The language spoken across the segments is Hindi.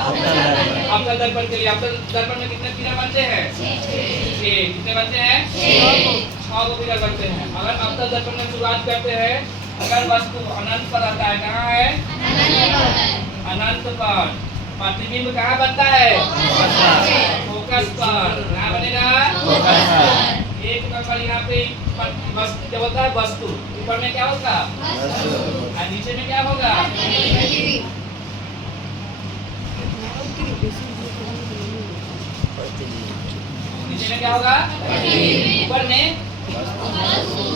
अवतल दर्पण के लिए अवतल दर्पण में कितने पिलर बनते हैं? 6। कितने बनते हैं? 6 को पिलर बनते हैं। अगर अवतल दर्पण में शुरुआत करते हैं, अगर वस्तु अनंत पर आता है, कहाँ है? अनंत पर। प्रतिबिंब कहाँ बनता है? फोकस पर। कहाँ बनेगा? एक नंबर यहाँ पे क्या होता है? वस्तु। ऊपर में क्या होगा? और नीचे में क्या होगा? नीचे में क्या होगा? ऊपर में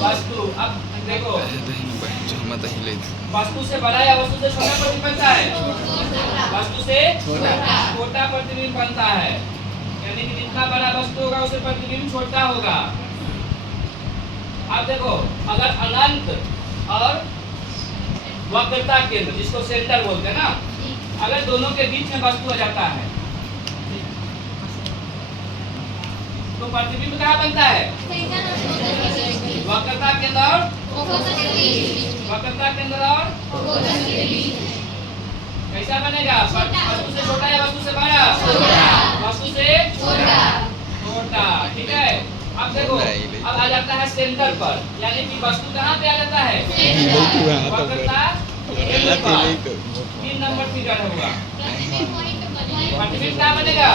वस्तु। अब देखो, वस्तु से बड़ा या वस्तु से छोटा प्रतिबिंब बनता है? वस्तु से छोटा प्रतिबिंब बनता है, यानी कि जितना बड़ा वस्तु होगा उसे प्रतिबिंब छोटा होगा। अब देखो, अगर अनंत और वक्रता केंद्र, जिसको सेंटर बोलते हैं ना, अगर दोनों के बीच में वस्तु आ जाता है तो प्रतिबिंब कहाँ बनता है? वक्रता केंद्र और वक्रता केंद्र और कैसा बनेगा? वस्तु से छोटा या वस्तु से बड़ा? वस्तु से छोटा। ठीक है। अब देखो, अब आ जाता है सेंटर पर, यानी कि वस्तु कहाँ पे आ जाता है? वक्रता केंद्र पर। 3 नंबर फिगर होगा। प्रतिबिंब कहाँ बनेगा?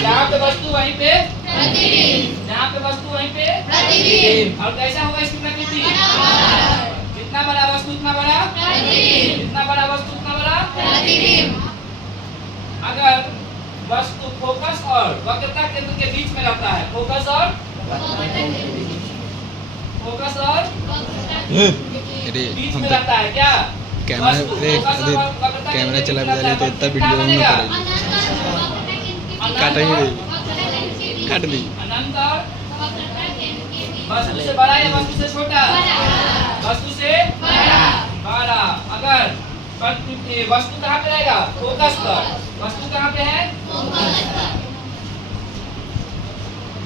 जहाँ पे वस्तु वहीं पे जहाँ पे वस्तु वहीं पे और कैसा होगा इसकी प्रकृति? जितना बड़ा वस्तु उतना बड़ा जितना बड़ा वस्तु उतना बड़ा। अगर वस्तु फोकस और वक्रता केंद्र के बीच में रहता है, फोकस और बीच में रहता है क्या? कैमरा चला तो इतना वीडियो में काट दी। अनंत और वस्तु से बड़ा या वस्तु से छोटा? वस्तु से बड़ा। अगर वस्तु कहाँ पे रहेगा? फोकस पर। वस्तु कहाँ पे है?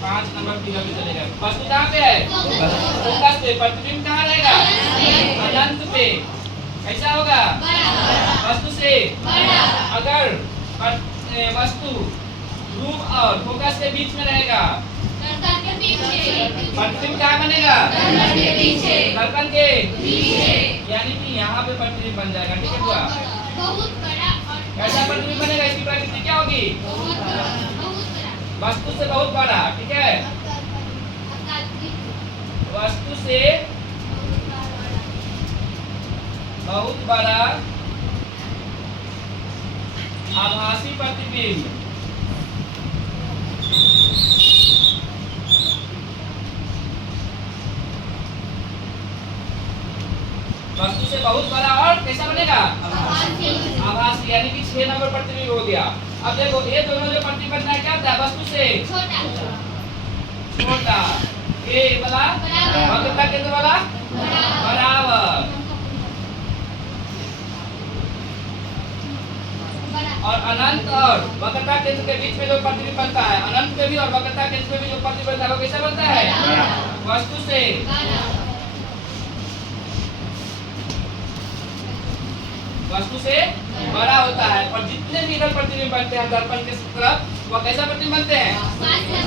5 नंबर फिगर में चलेगा। वस्तु कहाँ पे है? फोकस पे। प्रतिबिंब कहाँ रहेगा? अनंत पे। कैसा होगा? वस्तु से अगर वस्तु रूप और फोकस के बीच में रहेगा, प्रतिबिंब कहाँ बनेगा? दर्पण के पीछे। यानी कि यहाँ पे प्रतिबिंब बन जाएगा। ठीक है हुआ? कैसा प्रतिबिंब बनेगा? इसकी प्रकृति क्या होगी? वस्तु से बहुत बड़ा। ठीक है। वस्तु से बहुत बड़ा आभासी प्रतिबिंब। वस्तु से बहुत बड़ा और कैसा बनेगा? आभासी। यानी कि 6 नंबर प्रतिबिंब हो गया। अब देखो, ये दोनों जो प्रतिबिंब बनता है क्या होता है? वस्तु से छोटा, ये वाला वक्रता केंद्र वाला बराबर, और अनंत और वक्रता केंद्र के बीच में जो प्रतिबिंब बनता है, अनंत में भी और वक्रता केंद्र में भी जो प्रतिबिंब बनता है, वो कैसा बनता है? वस्तु से बड़ा होता है। और जितने भी इधर प्रतिबिंब बनते हैं दर्पण के तरफ, वो कैसा प्रतिबिंब बनते हैं?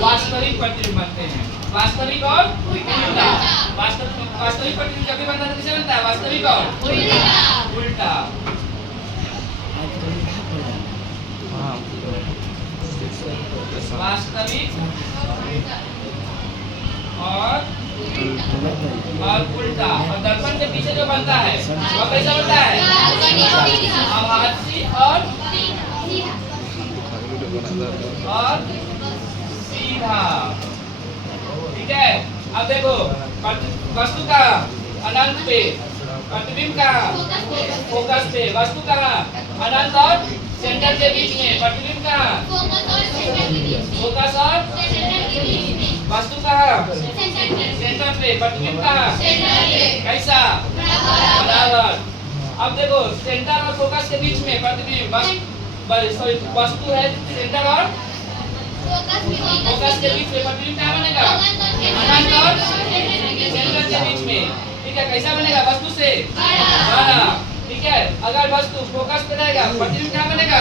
वास्तविक प्रतिबिंब बनते हैं। वास्तविक और उल्टा। वास्तविक प्रतिबिंब जब भी बनता है कैसे बनता है? वास्तविक और उल्टा। वास्तविक और उल्टा। और दर्पण के पीछे जो बनता है वो कैसा बनता है? आभासी और सीधा। ठीक है। अब देखो, वस्तु का अनंत पे, प्रतिबिंब का फोकस पे। वस्तु का अनंत और सेंटर के बीच में। प्रतिबिंब का फोकस और वस्तु का सेंटर पे। प्रतिबिंब का कैसा? बराबर। अब देखो, सेंटर और फोकस के बीच में प्रतिबिंब वस्तु है, सेंटर और फोकस के बीच में प्रतिबिंब क्या बनेगा? अनंत और सेंटर के बीच में। ठीक है। कैसा बनेगा? वस्तु से बड़ा। ठीक है। अगर वस्तु फोकस पे रहेगा, प्रतिबिंब क्या बनेगा?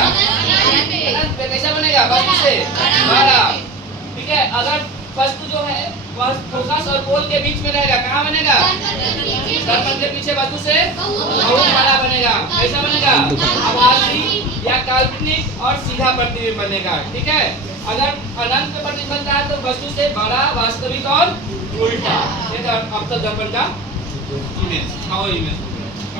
कैसा बनेगा? वस्तु से बड़ा। ठीक है, अगर वस्तु जो है वह फोकस और पोल के बीच में रहेगा, कहाँ बनेगा? दर्पण के पीछे वस्तु से बहुत बड़ा बनेगा। कैसा बनेगा? आभासी या काल्पनिक और सीधा प्रतिबिंब बनेगा। ठीक है, अगर अनंत में प्रतिबिंब बनता है तो वस्तु से बड़ा, वास्तविक और उल्टा। ये तो अवतल दर्पण का इमेज।